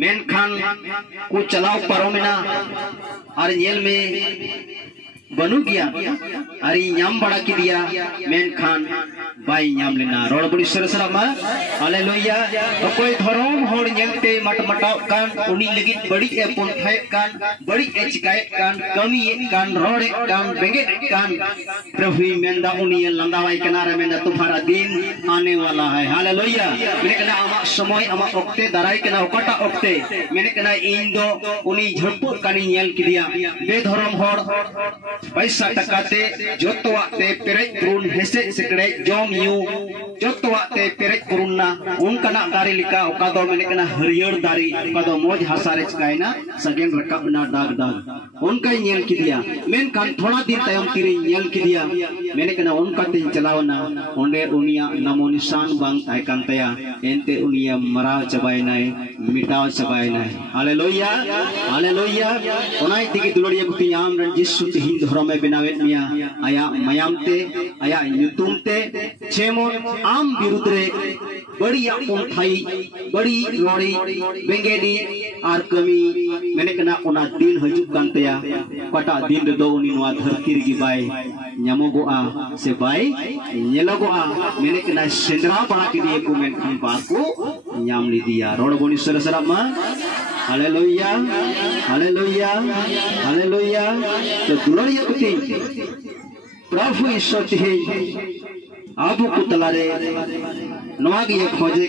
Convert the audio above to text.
मेनखान को चलाव पारोमेना और जेल में बनू गया अरे नाम बड़ा की दिया मेनखान बाई नाम लेना रोड बड़ी सरसरा मा हालेलुया कोई धर्म होड़ नेलते मट मटाव कान उनी लगित बड़ी ए पुनथाय कान बड़ी ए चिकाय कान कमी ए कान रोड ए कान बेंगे कान प्रभु मेंदा उनी लंदावाई किनारे मेंदा तुम्हारा दिन आने वाला है हालेलुया मैंने कहा आमा समय आमा ओक्ते दाराई कना ओकटा ओक्ते मैंने कहा इन दो उनी झटपुर कानी नेल की दिया बेधर्म होड़ पैसा टकाते जोतवाते पेरेज पुरुन हेसे सिकड़े जोम यू जोतवाते पेरेज पुरुन्ना उनकना दारी लिका ओकादो मैंने कना हरियर दारी ओकादो मोज हासारे चकायना सगेन रकाबना दाग दाग उनका नेल की दिया मेन कान थोड़ा दिन तयम तिरी नेल की दिया मैंने कना उनका तीन चलावना ओंडे उनिया नमो निशान बांग ताय कांतया एंते उनिया मराव चबायनाय मिटाव चबायनाय हालेलुया हालेलुया ओनाय तिगी दुलड़िया कुती आम रन जिसु तिहिन धर्म में बनावेत मिया आया मयामते आया युतुमते छेमोन आम विरुद्रे बड़ी पुनथाई बड़ी रोड़ी बेंगेडी आर कमी मैंने कना ओना दिन हजुक कांतया पटा दिन दो उनी नवा धरती रगी बाय ᱧᱟᱢᱚᱜᱚᱜᱼᱟ से बाय ᱧᱮᱞᱚᱜᱚᱜᱼᱟ मैंने कना सेंद्रा बड़ा के दिए को मेनखान बाको ᱧᱟᱢ लिदिया रोड बनी सरसरा मा हालेलुया हालेलुया हालेलुया तो दुलड़िया कुती प्रभु ईश्वर तिहे आबू को तलारे नवा गे खोजे